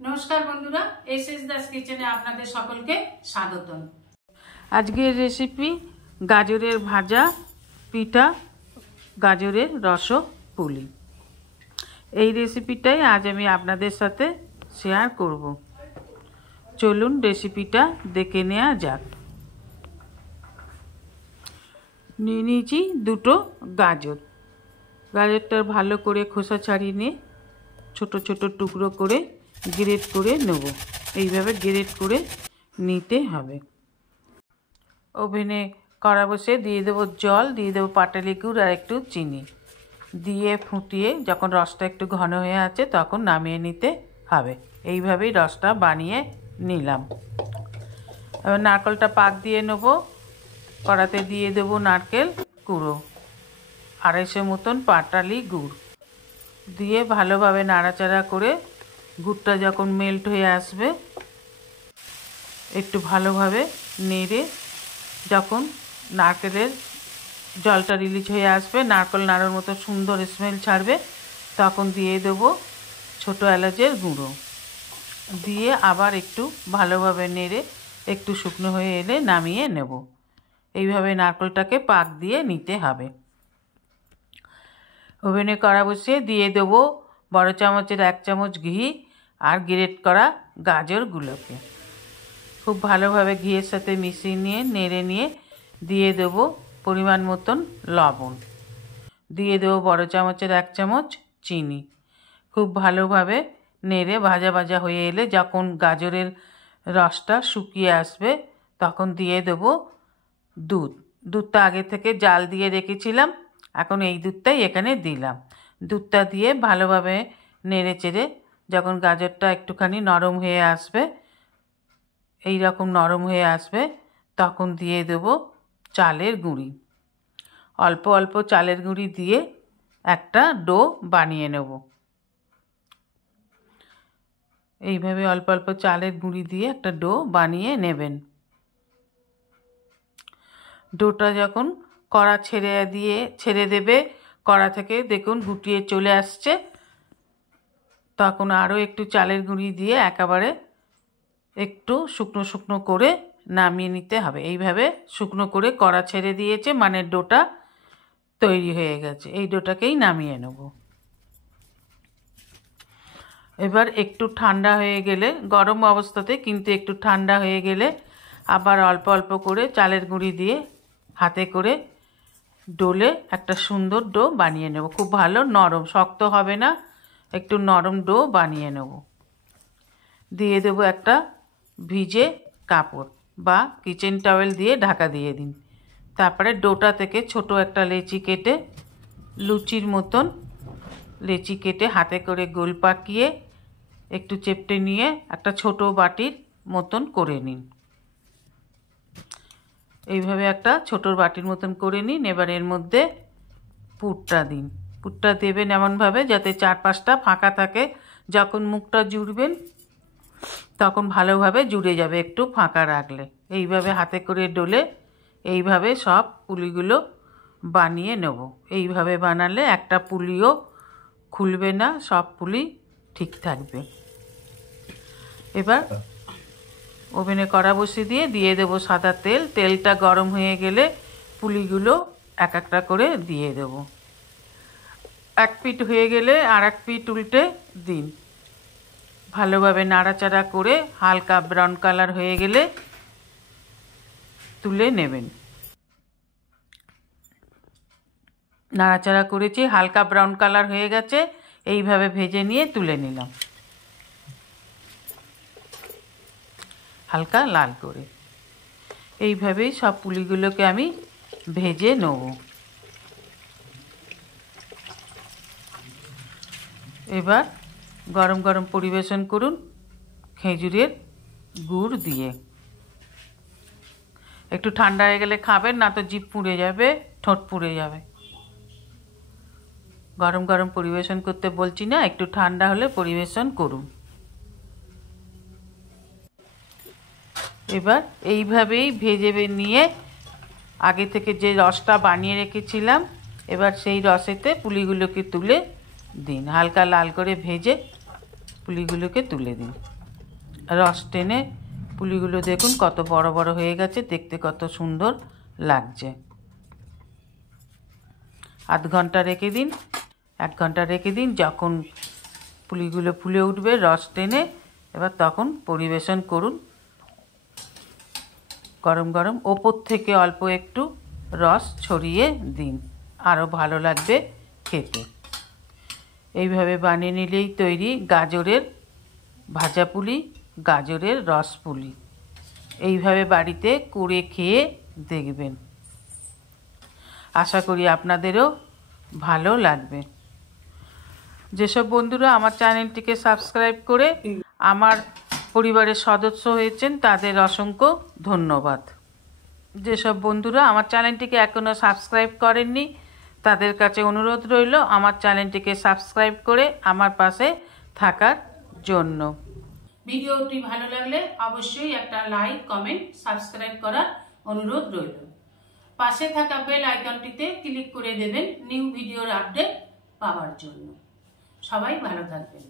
নমস্কার বন্ধুরা, এসএস দাস কিচেনে আপনাদের সকলকে স্বাগতম। আজকের রেসিপি গাজরের ভাজা পিঠা, গাজরের রস পুলি। এই রেসিপিটাই আজ আমি আপনাদের সাথে শেয়ার করব। চলুন রেসিপিটা দেখে নেওয়া যাক। নিয়ে নিয়েছি দুটো গাজর। গাজরটা ভালো করে খোসা ছাড়িয়ে নিয়ে ছোট ছোট টুকরো করে গ্রেট করে নেব। এইভাবে গ্রেট করে নিতে হবে। ওভেনে কড়া বসে দিয়ে দেবো জল, দিয়ে দেবো পাটালি গুড় আর একটু চিনি দিয়ে ফুটিয়ে যখন রসটা একটু ঘন হয়ে আছে তখন নামিয়ে নিতে হবে। এইভাবেই রসটা বানিয়ে নিলাম। এবার নারকেলটা পাক দিয়ে নেব। কড়াতে দিয়ে দেবো নারকেল কুড়ো, 250 মতন পাটালি গুড় দিয়ে ভালোভাবে নাড়াচাড়া করে গুড়টা যখন মেল্ট হয়ে আসবে একটু ভালোভাবে নেড়ে যখন নারকেলের জলটা রিলিজ হয়ে আসবে, নারকেল নাড়ার মতো সুন্দর স্মেল ছাড়বে, তখন দিয়ে দেবো ছোটো এলাচের গুঁড়ো দিয়ে আবার একটু ভালোভাবে নেড়ে একটু শুকনো হয়ে এলে নামিয়ে নেব। এইভাবে নারকেলটাকে পাক দিয়ে নিতে হবে। ওভেনে কড়া বসিয়ে দিয়ে দেবো বড় চামচের 1 চামচ ঘি আর গ্রেট করা গাজরগুলোকে খুব ভালোভাবে ঘিয়ের সাথে মিশিয়ে নিয়ে নেড়ে নিয়ে দিয়ে দেবো পরিমাণ মতন লবণ, দিয়ে দেবো বড় চামচের 1 চামচ চিনি। খুব ভালোভাবে নেড়ে ভাজা ভাজা হয়ে এলে যখন গাজরের রসটা শুকিয়ে আসবে তখন দিয়ে দেবো দুধটা আগে থেকে জাল দিয়ে রেখেছিলাম, এখন এই দুধটাই এখানে দিলাম। দুধটা দিয়ে ভালোভাবে নেড়ে চেড়ে যখন গাজরটা একটুখানি নরম হয়ে আসবে, এই রকম নরম হয়ে আসবে, তখন দিয়ে দেবো চালের গুঁড়ি। অল্প অল্প চালের গুঁড়ি দিয়ে একটা ডো বানিয়ে নেব। এইভাবে অল্প অল্প চালের গুঁড়ি দিয়ে একটা ডো বানিয়ে নেবেন। ডোটা যখন কড়া ছেড়ে দেবে, কড়া থেকে দেখুন গুটিয়ে চলে আসছে, তখন আরও একটু চালের গুঁড়ি দিয়ে একেবারে একটু শুকনো শুকনো করে নামিয়ে নিতে হবে। এইভাবে শুকনো করে কড়া ছেড়ে দিয়েছে মানে ডোটা তৈরি হয়ে গেছে। এই ডোটাকেই নামিয়ে নেব। এবার একটু ঠান্ডা হয়ে গেলে, গরম অবস্থাতে কিন্তু একটু ঠান্ডা হয়ে গেলে আবার অল্প অল্প করে চালের গুঁড়ি দিয়ে হাতে করে ডোলে একটা সুন্দর ডো বানিয়ে নেব। খুব ভালো নরম, শক্ত হবে না, একটু নরম ডো বানিয়ে নেব। দিয়ে দেবো একটা ভিজে কাপড় বা কিচেন টাওয়েল দিয়ে ঢাকা দিয়ে দিন। তারপরে ডোটা থেকে ছোট একটা লেচি কেটে লুচির মতন লেচি কেটে হাতে করে গোল পাকিয়ে একটু চেপটে নিয়ে একটা ছোট বাটির মতন করে নিন। এইভাবে একটা ছোটোর বাটির মতন করে নিন। এবার এর মধ্যে পুরটা দিন। পুরটা দেবেন এমনভাবে যাতে 4-5টা ফাঁকা থাকে। যখন মুখটা জুড়বেন তখন ভালোভাবে জুড়ে যাবে একটু ফাঁকা রাখলে। এইভাবে হাতে করে ডলে এইভাবে সব পুলিগুলো বানিয়ে নেব। এইভাবে বানালে একটা পুলিও খুলবে না, সব পুলি ঠিক থাকবে। এবার ওভেনে কড়া বসিয়ে দিয়ে দেবো সাদা তেল। তেলটা গরম হয়ে গেলে পুলিগুলো এক একটা করে দিয়ে দেব। এক পিঠ হয়ে গেলে আর এক পিঠ উল্টে দিন। ভালোভাবে নাড়াচাড়া করে হালকা ব্রাউন কালার হয়ে গেলে তুলে নেবেন। নাড়াচাড়া করেছি, হালকা ব্রাউন কালার হয়ে গেছে, এইভাবে ভেজে নিয়ে তুলে নিলাম হালকা লাল করে। এইভাবেই সব পুলিগুলোকে আমি ভেজে নেব। এবার গরম গরম পরিবেশন করুন খেজুরের গুড় দিয়ে। একটু ঠান্ডা হয়ে গেলে খাবেন, না তো জিভ পুড়ে যাবে, ঠোঁট পুড়ে যাবে। গরম গরম পরিবেশন করতে বলছি না, একটু ঠান্ডা হলে পরিবেশন করুন। এবার এইভাবেই ভেজে নিয়ে আগে থেকে যে রসটা বানিয়ে রেখেছিলাম, এবার সেই রসেতে পুলিগুলোকে তুলে দিন। হালকা লাল করে ভেজে পুলিগুলোকে তুলে দিন। রস টেনে পুলিগুলো দেখুন কত বড় বড় হয়ে গেছে, দেখতে কত সুন্দর লাগছে। আধ ঘন্টা রেখে দিন, 1 ঘন্টা রেখে দিন। যখন পুলিগুলো ফুলে উঠবে রস টেনে, এবার তখন পরিবেশন করুন গরম গরম। ওপর থেকে অল্প একটু রস ছড়িয়ে দিন, আরও ভালো লাগবে খেতে। এইভাবে বানিয়ে নিলেই তৈরি গাজরের ভাজা পুলি, গাজরের রস পুলি। এইভাবে বাড়িতে করে খেয়ে দেখবেন, আশা করি আপনাদেরও ভালো লাগবে। যেসব বন্ধুরা আমার চ্যানেলটিকে সাবস্ক্রাইব করে আমার পরিবারের সদস্য হয়েছেন তাদের অসংখ্য ধন্যবাদ। যেসব বন্ধুরা আমার চ্যানেলটিকে এখনও সাবস্ক্রাইব করেননি তাদের কাছে অনুরোধ রইল আমার চ্যানেলটিকে সাবস্ক্রাইব করে আমার পাশে থাকার জন্য। ভিডিওটি ভালো লাগলে অবশ্যই একটা লাইক, কমেন্ট, সাবস্ক্রাইব করার অনুরোধ রইল। পাশে থাকা বেল আইকনটিতে ক্লিক করে দেবেন নিউ ভিডিওর আপডেট পাওয়ার জন্য। সবাই ভালো থাকবেন।